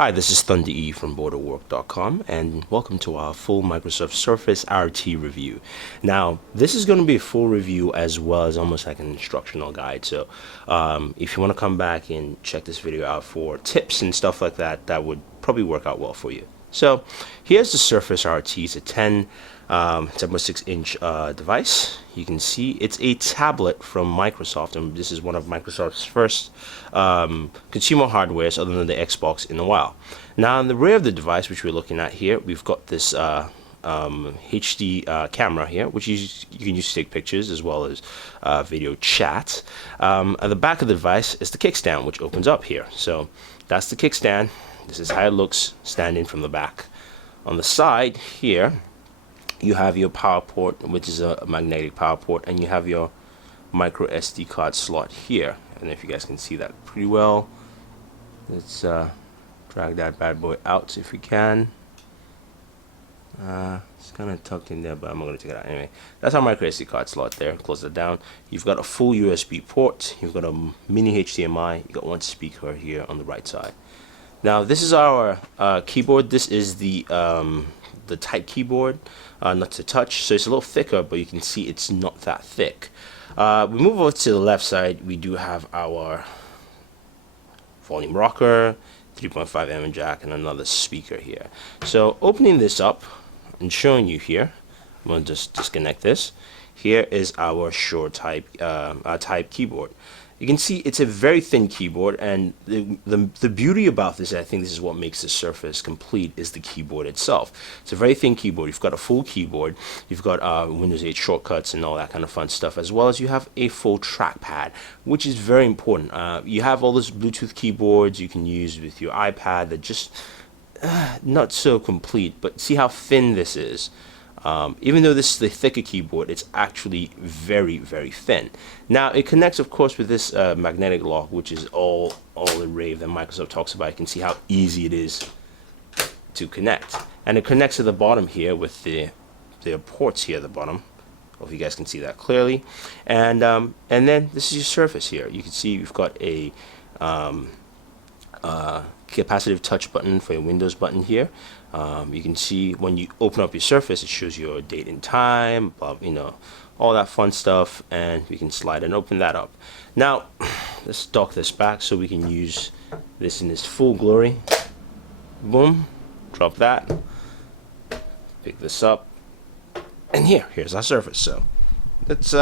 Hi, this is Thunder E from Booredatwork.com, and welcome to our full Microsoft Surface RT review. Now, this is going to be a full review as well as almost like an instructional guide. So, if you want to come back and check this video out for tips and stuff like that, that would probably work out well for you. So, here's the Surface RT. It's a 10.6-inch device. You can see it's a tablet from Microsoft, and this is one of Microsoft's first consumer hardwares other than the Xbox in a while. Now, in the rear of the device, which we're looking at here, we've got this HD camera here, which you can use to take pictures as well as video chat. At the back of the device is the kickstand, which opens up here. So that's the kickstand. This is how it looks standing from the back. On the side here, you have your power port, which is a magnetic power port, and you have your micro SD card slot here. I don't know if you guys can see that pretty well. Let's drag that bad boy out if we can. It's kind of tucked in there, but I'm not going to take it out anyway. That's our micro SD card slot there. Close it down. You've got a full USB port. You've got a mini HDMI. You got one speaker here on the right side. Now this is our keyboard. This is the type keyboard, not to touch, so it's a little thicker, but you can see it's not that thick. We move over to the left side. We do have our volume rocker, 3.5mm jack, and another speaker here. So opening this up and showing you here, I'm going to just disconnect this. Here is our type keyboard. You can see it's a very thin keyboard, and the beauty about this, I think this is what makes the Surface complete, is the keyboard itself. It's a very thin keyboard. You've got a full keyboard, you've got Windows 8 shortcuts and all that kind of fun stuff, as well as you have a full trackpad, which is very important. You have all those Bluetooth keyboards you can use with your iPad that just not so complete, but see how thin this is. Even though this is the thicker keyboard, it's actually very, very thin. Now, it connects, of course, with this magnetic lock, which is all the rave that Microsoft talks about. You can see how easy it is to connect. And it connects to the bottom here with the ports here at the bottom. Hope you guys can see that clearly. And then this is your Surface here. You can see you've got a capacitive touch button for your Windows button here. You can see when you open up your Surface, it shows your date and time, all that fun stuff, and we can slide and open that up. Now, let's dock this back so we can use this in its full glory. Boom, drop that, pick this up, and here's our Surface. So let's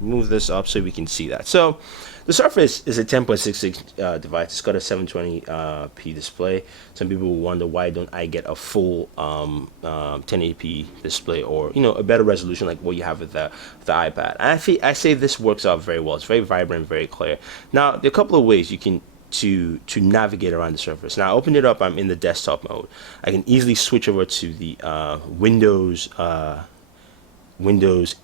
move this up so we can see that. So the Surface is a 10.6-inch device. It's got a 720p display. Some people will wonder, why don't I get a full 1080p display, or a better resolution like what you have with the iPad. And I say this works out very well. It's very vibrant, very clear. Now, there are a couple of ways you can to navigate around the Surface. Now, I opened it up. I'm in the desktop mode. I can easily switch over to the Windows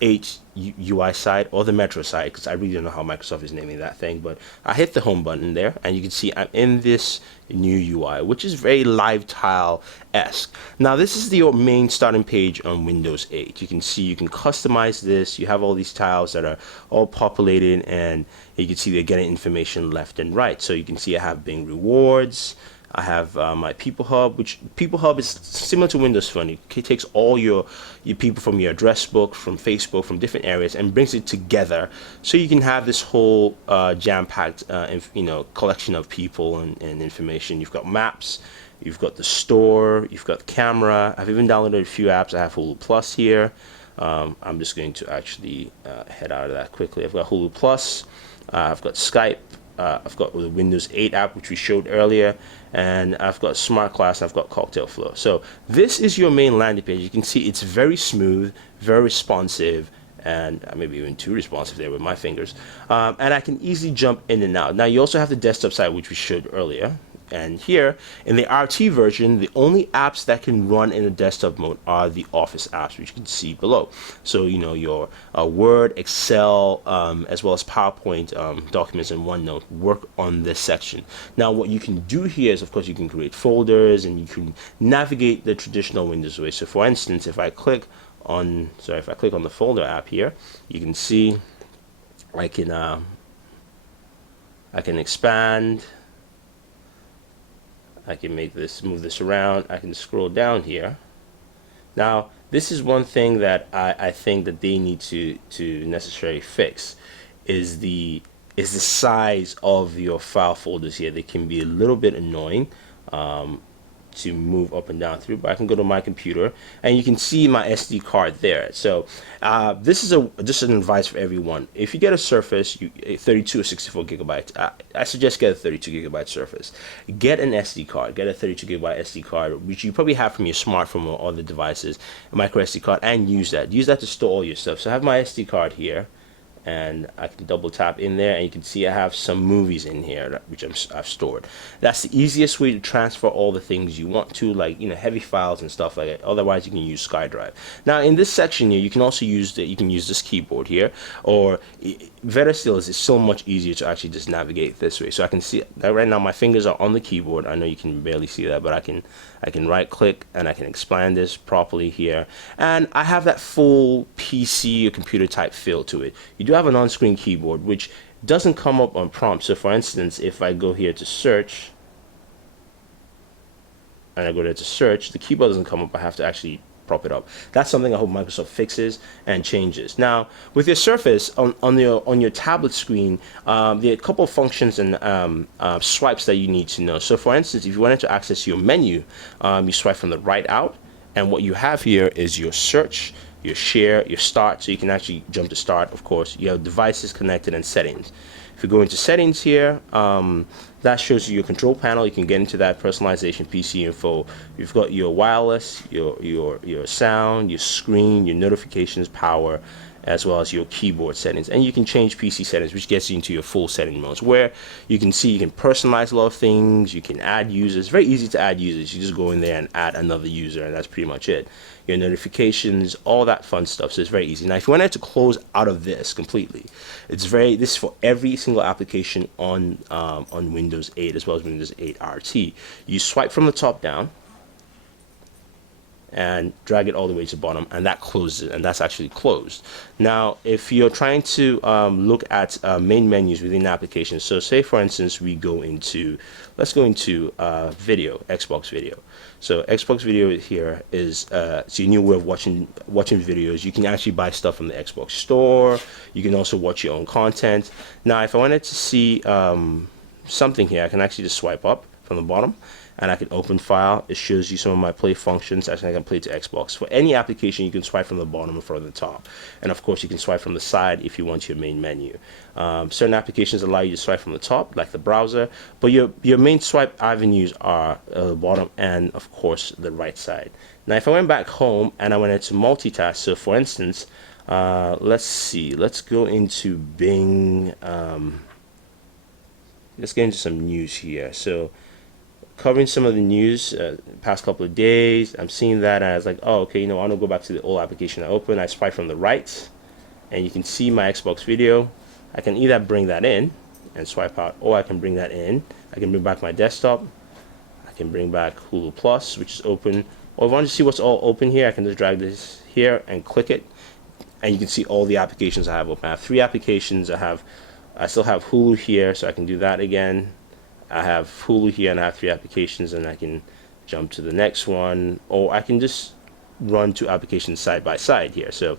8 UI side or the Metro side, because I really don't know how Microsoft is naming that thing, but I hit the home button there, and you can see I'm in this new UI, which is very live tile-esque. Now, this is your main starting page on Windows 8. You can see you can customize this. You have all these tiles that are all populated, and you can see they're getting information left and right. So you can see I have Bing Rewards. I have my People Hub, which People Hub is similar to Windows Phone. It takes all your people from your address book, from Facebook, from different areas, and brings it together, so you can have this whole jam-packed, collection of people and information. You've got maps, you've got the store, you've got camera. I've even downloaded a few apps. I have Hulu Plus here. I'm just going to actually head out of that quickly. I've got Hulu Plus. I've got Skype. I've got the Windows 8 app, which we showed earlier, and I've got Smart Class, and I've got Cocktail Flow. So this is your main landing page. You can see it's very smooth, very responsive, and maybe even too responsive there with my fingers. And I can easily jump in and out. Now, you also have the desktop side, which we showed earlier. And here, in the RT version, the only apps that can run in the desktop mode are the Office apps, which you can see below. So, your Word, Excel, as well as PowerPoint documents and OneNote work on this section. Now, what you can do here is, of course, you can create folders, and you can navigate the traditional Windows way. So, for instance, if I click on the folder app here, you can see I can expand. I can move this around. I can scroll down here. Now, this is one thing that I think that they need to necessarily fix is the size of your file folders here. They can be a little bit annoying to move up and down through, but I can go to my computer and you can see my SD card there. So this is just an advice for everyone. If you get a Surface, 32 or 64 gigabytes, I suggest get a 32 gigabyte Surface. Get an SD card, get a 32 gigabyte SD card, which you probably have from your smartphone or other devices, a micro SD card, and use that. Use that to store all your stuff. So I have my SD card here, and I can double tap in there and you can see I have some movies in here which I've stored. That's the easiest way to transfer all the things you want to, like, you know, heavy files and stuff like that. Otherwise you can use SkyDrive. Now in this section here you can also use this keyboard here, or better still is it's so much easier to actually just navigate this way. So I can see right now my fingers are on the keyboard. I know you can barely see that, but I can right click and I can expand this properly here, and I have that full PC or computer type feel to it. You do have an on-screen keyboard which doesn't come up on prompt. So for instance, if I go here to search and I go there to search, the keyboard doesn't come up. I have to actually prop it up. That's something I hope Microsoft fixes and changes. Now with your Surface on your tablet screen, there are a couple of functions and swipes that you need to know. So for instance, if you wanted to access your menu, you swipe from the right out, and what you have here is your search, your share, your start. So you can actually jump to start. Of course, you have devices connected and settings. If you go into settings here, that shows you your control panel. You can get into that personalization, PC info. You've got your wireless, your sound, your screen, your notifications, power, as well as your keyboard settings. And you can change PC settings, which gets you into your full setting modes, where you can see you can personalize a lot of things. You can add users. Very easy to add users. You just go in there and add another user, and that's pretty much it. Your notifications, all that fun stuff. So it's very easy. Now if you wanted to close out of this completely, this is for every single application on Windows 8 as well as Windows 8 RT. You swipe from the top down and drag it all the way to the bottom, and that closes it, and that's actually closed. Now if you're trying to look at main menus within applications, so say for instance let's go into video, Xbox video. So Xbox video here is it's a new way of watching videos. You can actually buy stuff from the Xbox store. You can also watch your own content. Now if I wanted to see something here, I can actually just swipe up from the bottom and I can open file. It shows you some of my play functions. Actually, I can play to Xbox. For any application, you can swipe from the bottom or from the top. And of course, you can swipe from the side if you want your main menu. Certain applications allow you to swipe from the top, like the browser, but your main swipe avenues are the bottom and, of course, the right side. Now, if I went back home and I wanted to multitask, so for instance, let's go into Bing. Let's get into some news here. So covering some of the news past couple of days, I'm seeing that and I was like, oh, okay, I want to go back to the old application I opened. I swipe from the right and you can see my Xbox video. I can either bring that in and swipe out, or I can bring that in. I can bring back my desktop. I can bring back Hulu Plus, which is open. Or if I want to see what's all open here, I can just drag this here and click it, and you can see all the applications I have open. I have 3 applications. I still have Hulu here, so I can do that again. I have Hulu here and I have 3 applications, and I can jump to the next one, or I can just run 2 applications side by side here. So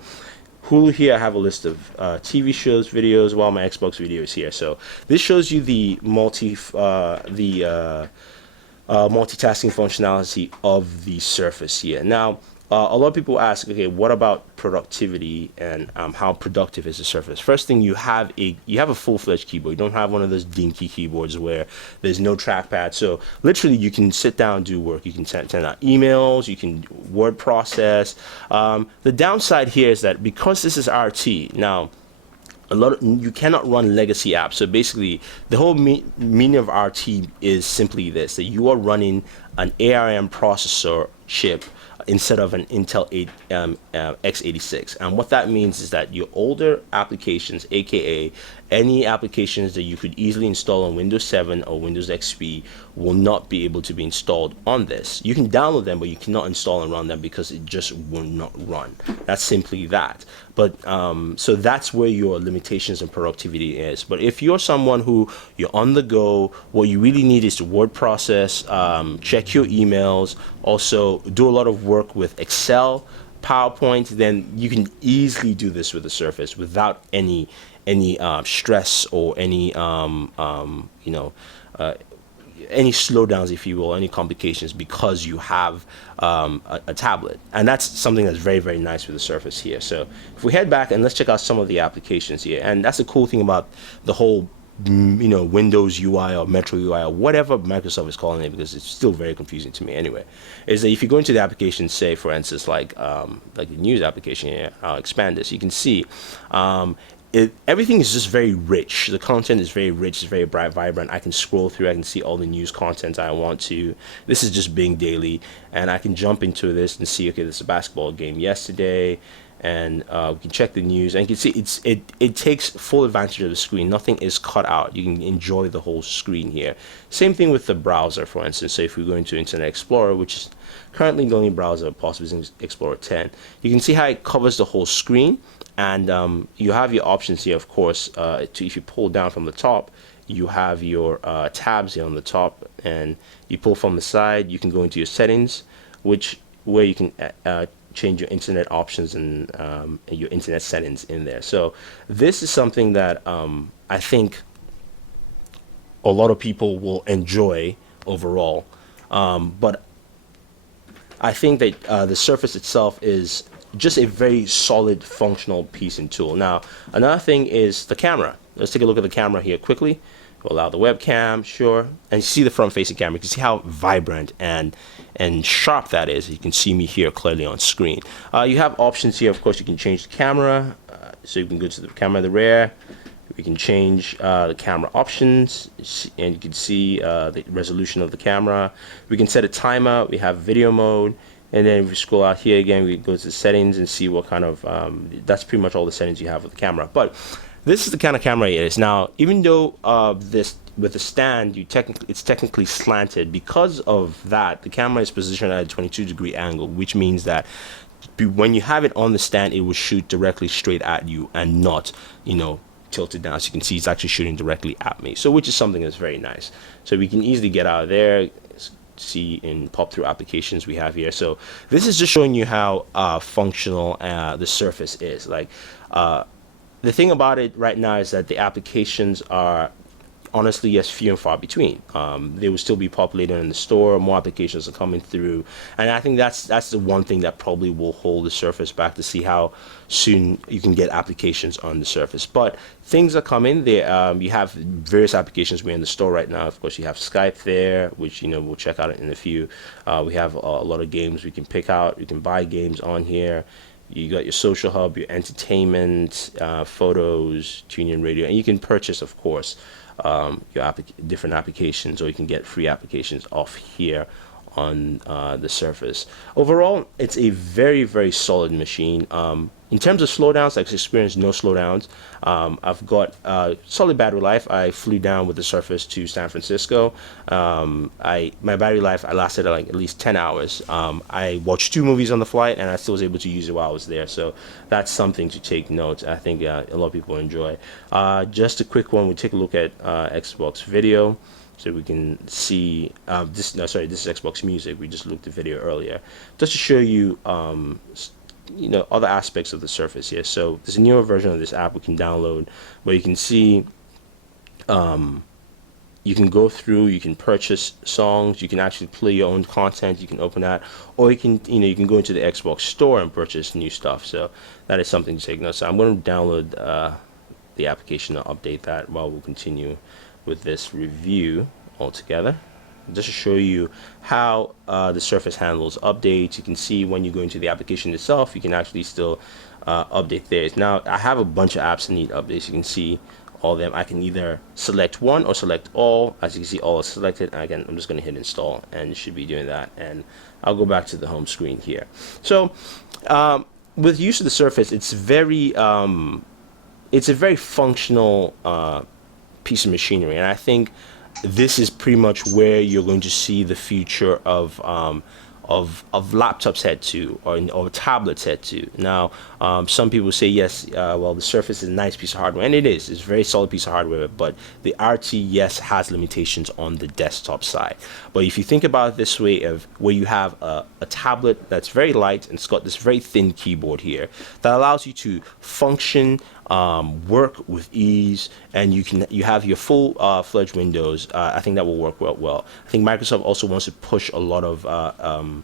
Hulu here, I have a list of TV shows, videos, while my Xbox video is here. So this shows you the multitasking functionality of the Surface here. Now, a lot of people ask, okay, what about productivity and how productive is the Surface? First thing, you have a full-fledged keyboard. You don't have one of those dinky keyboards where there's no trackpad. So literally, you can sit down and do work. You can send out emails. You can word process. The downside here is that because this is RT now, you cannot run legacy apps. So basically, the whole meaning of RT is simply this: that you are running an ARM processor chip instead of an Intel x86. And what that means is that your older applications, aka any applications that you could easily install on Windows 7 or Windows XP will not be able to be installed on this. You can download them, but you cannot install and run them because it just will not run. That's simply that. But so that's where your limitations and productivity is. But if you're someone who you're on the go, what you really need is to word process, check your emails, also do a lot of work with Excel, PowerPoint, then you can easily do this with the Surface without any stress or any any slowdowns, if you will, any complications, because you have a tablet. And that's something that's very, very nice with the Surface here. So if we head back and let's check out some of the applications here, and that's the cool thing about the whole Windows UI or Metro UI or whatever Microsoft is calling it, because it's still very confusing to me anyway, is that if you go into the application, say for instance like the news application here, I'll expand this, you can see everything is just very rich. The content is very rich, it's very bright, vibrant. I can scroll through, I can see all the news content I want to. This is just Bing Daily, and I can jump into this and see, okay, this is a basketball game yesterday, and we can check the news, and you can see it takes full advantage of the screen. Nothing is cut out. You can enjoy the whole screen here. Same thing with the browser, for instance. So if we go into Internet Explorer, which is currently the only browser possible is Explorer 10, you can see how it covers the whole screen. And you have your options here, of course. If you pull down from the top, you have your tabs here on the top, and you pull from the side, you can go into your settings, where you can change your internet options and your internet settings in there. So this is something that I think a lot of people will enjoy overall. But I think that the Surface itself is just a very solid functional piece and tool. Now, another thing is the camera. Let's take a look at the camera here quickly. We'll allow the webcam, sure, and you see the front-facing camera. You can see how vibrant and sharp that is. You can see me here clearly on screen. You have options here. Of course, you can change the camera, so you can go to the camera in the rear. We can change the camera options, and you can see the resolution of the camera. We can set a timer. We have video mode. And then if we scroll out here again, we go to the settings and see what kind of, that's pretty much all the settings you have with the camera. But this is the kind of camera it is. Now, even though this with the stand, it's technically slanted, because of that, the camera is positioned at a 22-degree angle, which means that when you have it on the stand, it will shoot directly straight at you and not, tilted down. As you can see, it's actually shooting directly at me. So, which is something that's very nice. So we can easily get out of there. See in pop through applications we have here. So this is just showing you how functional the Surface is. Like the thing about it right now is that the applications are honestly, yes, few and far between. They will still be populated in the store. More applications are coming through, and I think that's the one thing that probably will hold the Surface back, to see how soon you can get applications on the Surface. But things are coming. You have various applications we're in the store right now. Of course, you have Skype there, which we'll check out in a few. We have a lot of games we can pick out. You can buy games on here. You got your social hub, your entertainment, photos, TuneIn Radio, and you can purchase, of course, your different applications, or you can get free applications off here on the Surface. Overall, it's a very, very solid machine. In terms of slowdowns, I've experienced no slowdowns. I've got solid battery life. I flew down with the Surface to San Francisco. My battery life, I lasted like at least 10 hours. I watched 2 movies on the flight, and I still was able to use it while I was there. So that's something to take note. I think a lot of people enjoy. Just a quick one, we take a look at Xbox Video. So we can see this is Xbox Music. We just looked at video earlier, just to show you other aspects of the Surface here. So there's a newer version of this app we can download, where you can see you can go through, you can purchase songs, you can actually play your own content, you can open that, or you can go into the Xbox store and purchase new stuff. So that is something to take note. So I'm going to download the application to update that while we'll continue with this review altogether, just to show you how the Surface handles updates. You can see when you go into the application itself, you can actually still update there. Now, I have a bunch of apps that need updates. You can see all of them. I can either select one or select all. As you can see, all is selected. And again, I'm just going to hit install, and it should be doing that. And I'll go back to the home screen here. So with use of the Surface, it's very it's a very functional piece of machinery, and I think this is pretty much where you're going to see the future of laptops head to, or tablets head to. Now, some people say yes, well, the Surface is a nice piece of hardware, and it is. It's a very solid piece of hardware, but the RT, yes, has limitations on the desktop side. But if you think about it this way, of where you have a tablet that's very light and it's got this very thin keyboard here that allows you to function, work with ease, and you have your full fledged Windows. I think that will work well. I think Microsoft also wants to push a lot of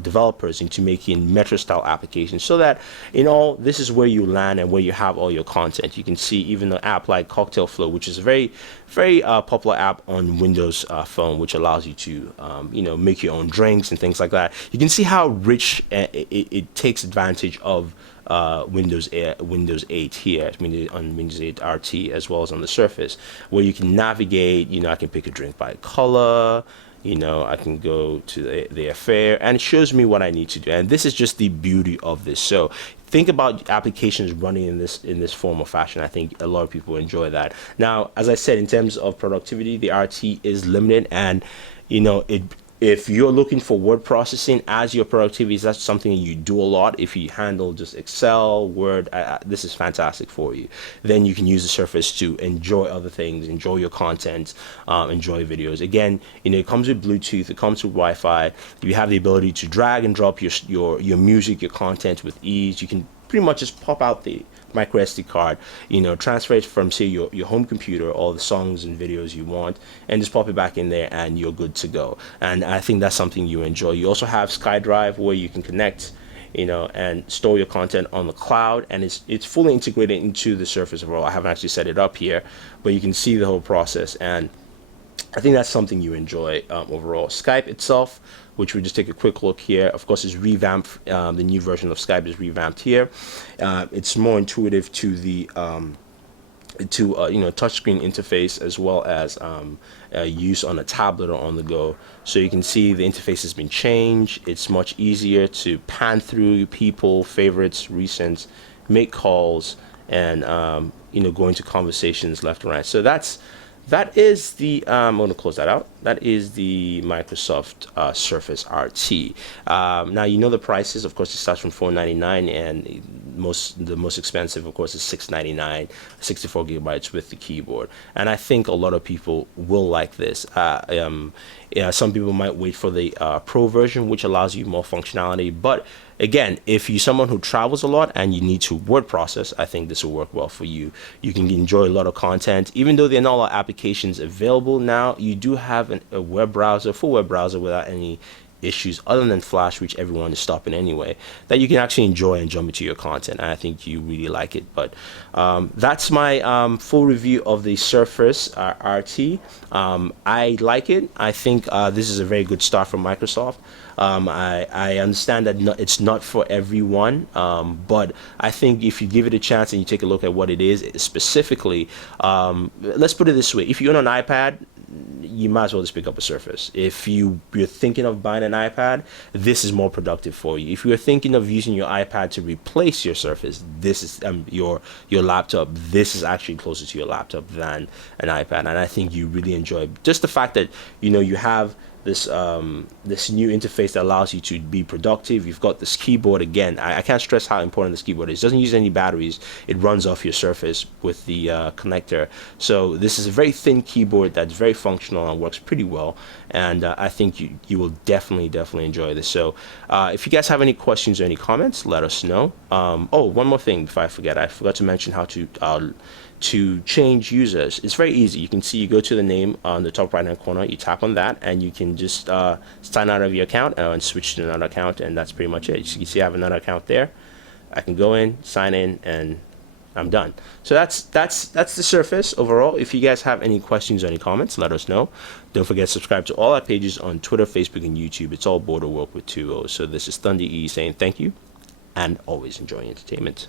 developers into making Metro style applications, so that this is where you land and where you have all your content. You can see even an app like Cocktail Flow, which is a very popular app on Windows Phone, which allows you to make your own drinks and things like that. You can see how rich it takes advantage of Windows 8 here, on Windows 8 RT, as well as on the Surface, where you can navigate. I can pick a drink by color. I can go to the affair, and it shows me what I need to do. And this is just the beauty of this. So think about applications running in this form or fashion. I think a lot of people enjoy that. Now, as I said, in terms of productivity, the RT is limited, and if you're looking for word processing as your productivity, that's something you do a lot. If you handle just Excel, Word, this is fantastic for you. Then you can use the Surface to enjoy other things, enjoy your content, enjoy videos. Again, it comes with Bluetooth, it comes with Wi-Fi. You have the ability to drag and drop your music, your content with ease. You can pretty much just pop out the micro SD card, transfer it from, say, your home computer, all the songs and videos you want, and just pop it back in there, and you're good to go. And I think that's something you enjoy. You also have SkyDrive, where you can connect, and store your content on the cloud, and it's fully integrated into the Surface overall. I haven't actually set it up here, but you can see the whole process, and I think that's something you enjoy overall. Skype itself, which we just take a quick look here, of course, is revamped. The new version of Skype is revamped here. It's more intuitive to the touchscreen interface, as well as use on a tablet or on the go. So you can see the interface has been changed. It's much easier to pan through people, favorites, recents, make calls, and go into conversations left and right. So that is the, I'm going to close that out. That is the Microsoft Surface RT. Now, the prices. Of course, it starts from $499, and the most expensive, of course, is $699, 64 gigabytes with the keyboard. And I think a lot of people will like this. Some people might wait for the Pro version, which allows you more functionality. But again, if you're someone who travels a lot and you need to word process, I think this will work well for you. You can enjoy a lot of content. Even though there are not a lot of applications available now, you do have a web browser, full web browser, without any issues other than Flash, which everyone is stopping anyway, that you can actually enjoy and jump into your content. And I think you really like it. But that's my full review of the Surface RT. I like it. I think this is a very good start from Microsoft. I understand that it's not for everyone, but I think if you give it a chance and you take a look at what it is specifically, let's put it this way: if you're on an iPad, you might as well just pick up a Surface. If you're thinking of buying an iPad, this is more productive for you. If you're thinking of using your iPad to replace your Surface, this is your laptop. This is actually closer to your laptop than an iPad, and I think you really enjoy just the fact that you have this new interface that allows you to be productive. You've got this keyboard. Again, I can't stress how important this keyboard is. It doesn't use any batteries. It runs off your Surface with the connector. So this is a very thin keyboard that's very functional and works pretty well. And I think you will definitely enjoy this. So if you guys have any questions or any comments, let us know. Oh, one more thing before I forget. I forgot to mention how to change users. It's very easy. You can see, you go to the name on the top right hand corner, you tap on that, and you can just sign out of your account and switch to another account, and that's pretty much it. So you see I have another account there. I can go in, sign in, and I'm done. So that's the Surface overall. If you guys have any questions or any comments, let us know. Don't forget to subscribe to all our pages on Twitter, Facebook, and YouTube. It's all Booredatwork with 2 O's. So this is Thunder E saying thank you, and always enjoy entertainment.